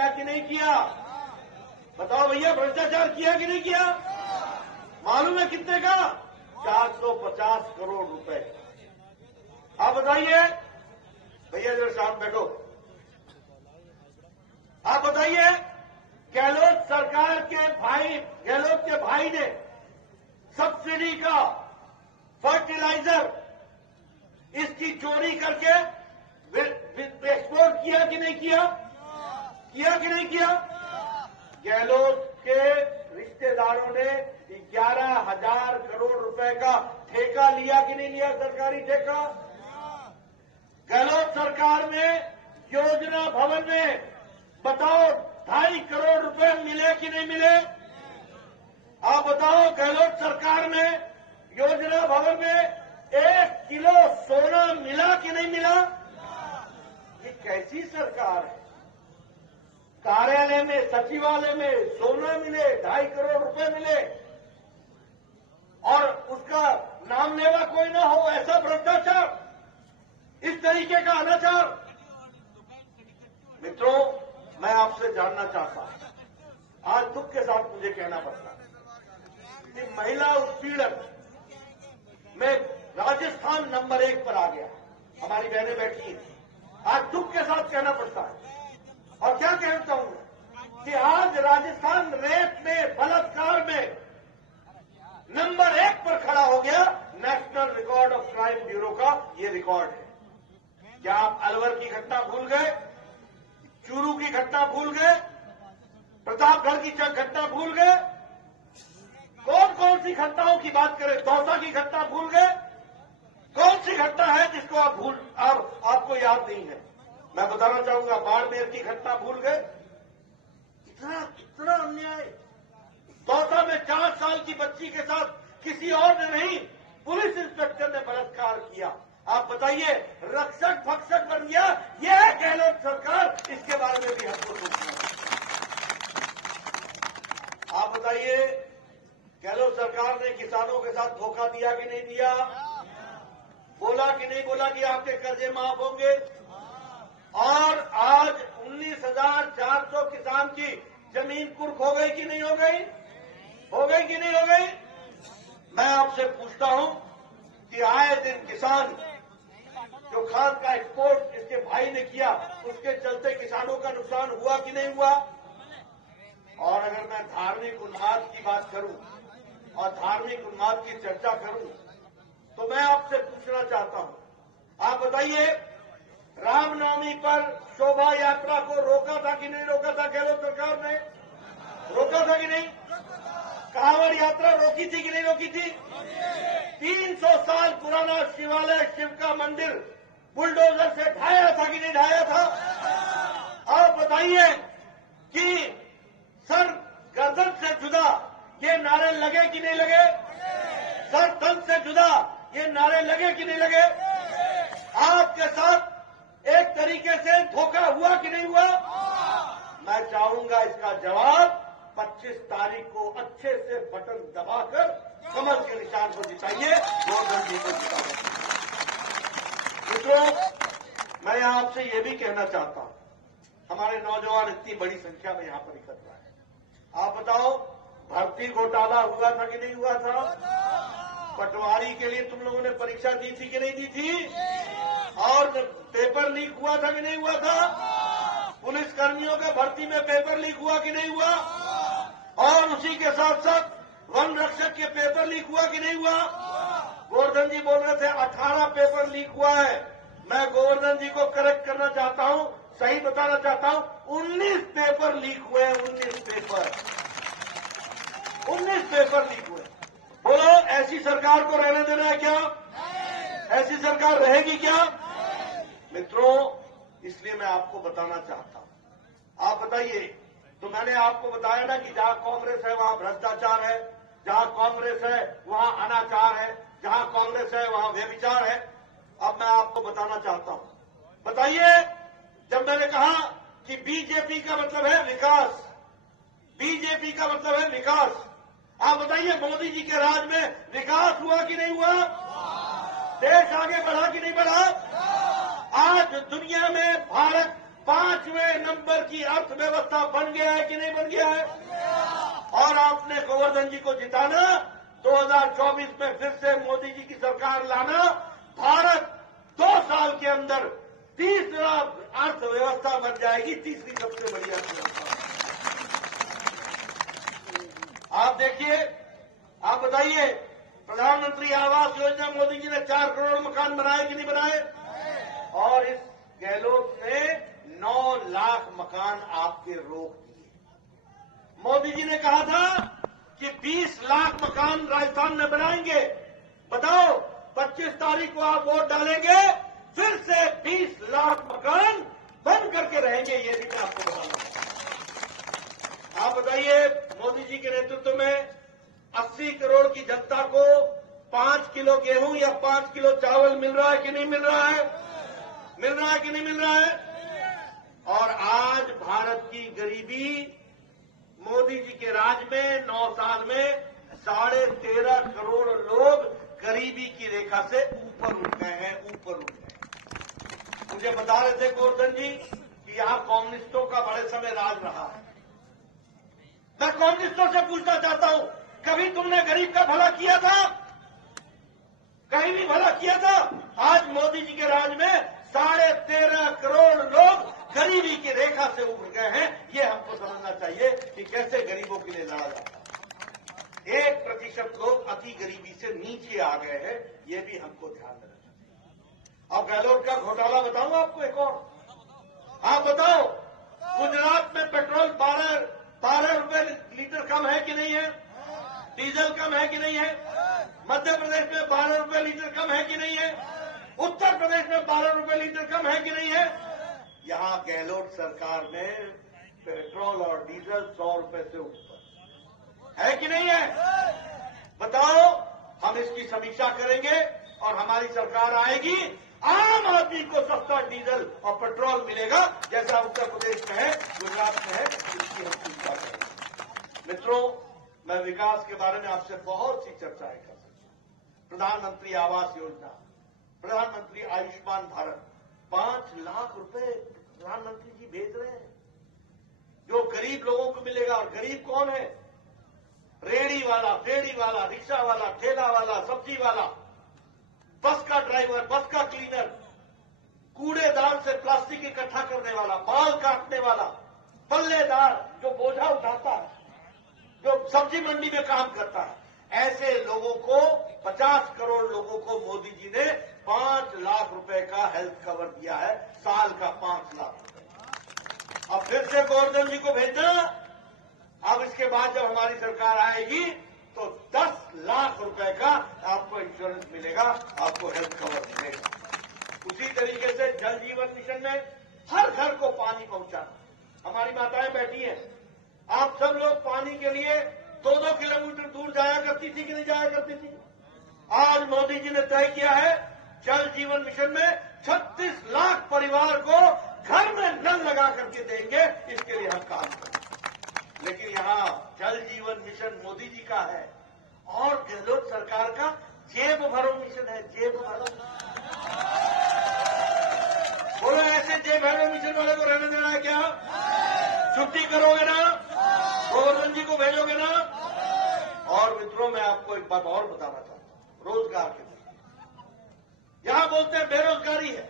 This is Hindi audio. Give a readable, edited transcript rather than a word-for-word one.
किया कि नहीं किया? बताओ भैया, भ्रष्टाचार किया कि नहीं किया? मालूम है कितने का? 450 करोड़ रुपए। आप बताइए भैया, जरा शाम बैठो। आप बताइए, गहलोत सरकार के गहलोत के भाई ने सब्सिडी का फर्टिलाइजर इसकी चोरी करके एक्सपोर्ट किया कि नहीं किया? किया कि नहीं किया? गहलोत के रिश्तेदारों ने 11,000 करोड़ रुपए का ठेका लिया कि नहीं लिया? सरकारी ठेका। गहलोत सरकार में योजना भवन में बताओ 2.5 करोड़ रुपए मिले कि नहीं मिले? आप बताओ, गहलोत सरकार में योजना भवन में 1 किलो सोना मिला कि नहीं मिला? ये कैसी सरकार है? कार्यालय में, सचिवालय में सोना मिले, 2.5 करोड़ रुपए मिले और उसका नाम लेवा कोई ना हो, ऐसा भ्रष्टाचार, इस तरीके का अनाचार। मित्रों, मैं आपसे जानना चाहता हूं, आज दुख के साथ मुझे कहना पड़ता है कि महिला उत्पीड़न में राजस्थान नंबर 1 पर आ गया। हमारी बहनें बैठी हैं, आज दुख के साथ कहना पड़ता है। और क्या कहता हूं कि आज राजस्थान रेप में, बलात्कार में नंबर 1 पर खड़ा हो गया। National record of crime bureau का ये रिकॉर्ड है। क्या आप अलवर की घटना भूल गए? चूरू की घटना भूल गए? प्रतापगढ़ की घटना भूल गए? कौन कौन सी घटनाओं की बात करें? दौसा की घटना भूल गए? कौन सी घटना है जिसको आपको याद नहीं है? मैं बताना चाहूंगा, बाड़मेर की घटना भूल गए? इतना अन्याय। दौसा में 4 साल की बच्ची के साथ किसी और ने नहीं, पुलिस इंस्पेक्टर ने बलात्कार किया। आप बताइए, रक्षक भक्षक बन गया। यह है गहलोत सरकार, इसके बारे में भी हमको सोचना है। आप बताइए, गहलोत सरकार ने किसानों के साथ धोखा दिया कि नहीं दिया? बोला कि नहीं बोला कि आपके कर्जे माफ होंगे? और आज 19,400 किसान की जमीन कुर्क हो गई कि नहीं हो गई? हो गई कि नहीं हो गई? मैं आपसे पूछता हूं कि आए दिन किसान जो खाद का एक्सपोर्ट इसके भाई ने किया, उसके चलते किसानों का नुकसान हुआ कि नहीं हुआ? और अगर मैं धार्मिक उन्माद की बात करूं और धार्मिक उन्माद की चर्चा करूं, तो मैं आपसे पूछना चाहता हूं, आप बताइए, रामनवमी पर शोभा यात्रा को रोका था कि नहीं रोका था? गहलोत सरकार ने रोका था कि नहीं? कांवड़ यात्रा रोकी थी कि नहीं रोकी थी? 300 साल पुराना शिवालय, शिव का मंदिर बुलडोजर से ढाया था कि नहीं ढाया था? आप बताइए कि सर गर्दन से जुदा ये नारे लगे कि नहीं लगे? सर तन से जुदा ये नारे लगे कि नहीं लगे? आपके साथ एक तरीके से धोखा हुआ कि नहीं हुआ? मैं चाहूंगा इसका जवाब 25 तारीख को अच्छे से बटन दबाकर कमल के निशान को जिताइए, गोवर्धन जी को जिताइए। मित्रों, मैं आपसे ये भी कहना चाहता हूं, हमारे नौजवान इतनी बड़ी संख्या में यहां पर इकट्ठा है। आप बताओ, भर्ती घोटाला हुआ था कि नहीं हुआ था? पटवारी के लिए तुम लोगों ने परीक्षा दी थी कि नहीं दी थी? और पेपर लीक हुआ था कि नहीं हुआ था? पुलिस कर्मियों के भर्ती में पेपर लीक हुआ कि नहीं हुआ? और उसी के साथ साथ वन रक्षक के पेपर लीक हुआ कि नहीं हुआ? गोवर्धन जी बोल रहे थे 18 पेपर लीक हुआ है। मैं गोवर्धन जी को करेक्ट करना चाहता हूं, सही बताना चाहता हूं, 19 पेपर लीक हुए। 19 पेपर लीक हुए। बोलो, ऐसी सरकार को रहने देना है क्या? ऐसी सरकार रहेगी क्या? मित्रों, इसलिए मैं आपको बताना चाहता हूं। आप बताइए, तो मैंने आपको बताया ना कि जहां कांग्रेस है वहां भ्रष्टाचार है, जहां कांग्रेस है वहां अनाचार है, जहां कांग्रेस है वहां व्यभिचार है। अब मैं आपको बताना चाहता हूं, बताइए, जब मैंने कहा कि बीजेपी का मतलब है विकास, बीजेपी का मतलब है विकास, आप बताइए, मोदी जी के राज में विकास हुआ कि नहीं हुआ? देश आगे बढ़ा कि नहीं बढ़ा? आज दुनिया में भारत 5वें नंबर की अर्थव्यवस्था बन गया है कि नहीं बन गया है? और आपने गोवर्धन जी को जिताना, 2024 में फिर से मोदी जी की सरकार लाना, भारत 2 साल के अंदर तीसरा अर्थव्यवस्था बन जाएगी, तीसरी सबसे बड़ी अर्थव्यवस्था। आप देखिए, आप बताइए, प्रधानमंत्री आवास योजना मोदी जी ने 4 करोड़ मकान बनाए कि नहीं बनाए? और इस गहलोत ने 9 लाख मकान आपके रोक दिए। मोदी जी ने कहा था कि 20 लाख मकान राजस्थान में बनाएंगे। बताओ, 25 तारीख को आप वोट डालेंगे, फिर से 20 लाख मकान बंद करके रहेंगे। ये भी मैं आपको बताऊंगा। आप बताइए, मोदी जी के नेतृत्व में 80 करोड़ की जनता को 5 किलो गेहूं या 5 किलो चावल मिल रहा है कि नहीं मिल रहा है? मिल रहा है कि नहीं मिल रहा है? और आज भारत की गरीबी मोदी जी के राज में 9 साल में 13.5 करोड़ लोग गरीबी की रेखा से ऊपर उठ गए हैं, ऊपर उठ गए। मुझे बता रहे थे गोवर्धन जी कि यहां कम्युनिस्टों का बड़े समय राज रहा है। मैं कम्युनिस्टों से पूछना चाहता हूं, कभी तुमने गरीब का भला किया था? कहीं भी भला किया था? आज मोदी जी के राज में 13.5 करोड़ लोग गरीबी की रेखा से उभर गए हैं। ये हमको समझना चाहिए कि कैसे गरीबों के लिए लड़ा जाता है। 1% लोग अति गरीबी से नीचे आ गए हैं, ये भी हमको ध्यान देना चाहिए। अब गहलोत का घोटाला बताऊं आपको एक और। आप बताओ, गुजरात में पेट्रोल 12 रुपए लीटर कम है कि नहीं है? डीजल कम है कि नहीं है? मध्य प्रदेश में 12 रुपए लीटर कम है कि नहीं है? उत्तर प्रदेश में 12 रुपए लीटर कम है कि नहीं है? यहां गहलोत सरकार में पेट्रोल और डीजल 100 रुपए से ऊपर है कि नहीं है? बताओ, हम इसकी समीक्षा करेंगे और हमारी सरकार आएगी, आम आदमी को सस्ता डीजल और पेट्रोल मिलेगा, जैसा उत्तर प्रदेश में है, गुजरात में है। इसकी हम चिंता करेंगे। मित्रों, मैं विकास के बारे में आपसे बहुत सी चर्चाएं कर सकता हूं। प्रधानमंत्री आवास योजना, प्रधानमंत्री आयुष्मान भारत, 5 लाख रुपए प्रधानमंत्री जी भेज रहे हैं, जो गरीब लोगों को मिलेगा। और गरीब कौन है? रेहड़ी वाला, फेड़ी वाला, रिक्शा वाला, ठेला वाला, सब्जी वाला, बस का ड्राइवर, बस का क्लीनर, कूड़ेदान से प्लास्टिक इकट्ठा करने वाला, बाल काटने वाला, पल्लेदार जो बोझा उठाता है, जो सब्जी मंडी में काम करता है, ऐसे लोगों को 50 करोड़ लोगों को मोदी जी ने 5 लाख रुपए का हेल्थ कवर दिया है, साल का 5 लाख रुपए। अब फिर से गोवर्धन जी को भेजना। अब इसके बाद जब हमारी सरकार आएगी तो 10 लाख रुपए का आपको इंश्योरेंस मिलेगा, आपको हेल्थ कवर मिलेगा। उसी तरीके से जल जीवन मिशन में हर घर को पानी पहुंचाना। हमारी माताएं बैठी हैं, आप सब लोग पानी के लिए 2-2 किलोमीटर दूर जाया करती थी कि नहीं जाया करती थी? आज मोदी जी ने तय किया है, जल जीवन मिशन में 36 लाख परिवार को घर में नल लगा करके देंगे। इसके लिए हम काम करेंगे। लेकिन यहां जल जीवन मिशन मोदी जी का है और गहलोत सरकार का जेब भरो मिशन है। जेब भरो, बोलो, ऐसे जेब भरो मिशन वाले को रहने देना है क्या? छुट्टी करोगे ना? गोवर्धन जी को भेजोगे ना? और मित्रों, मैं आपको एक बात और बताना चाहता हूं, रोजगार के लिए। यहां बोलते हैं बेरोजगारी है।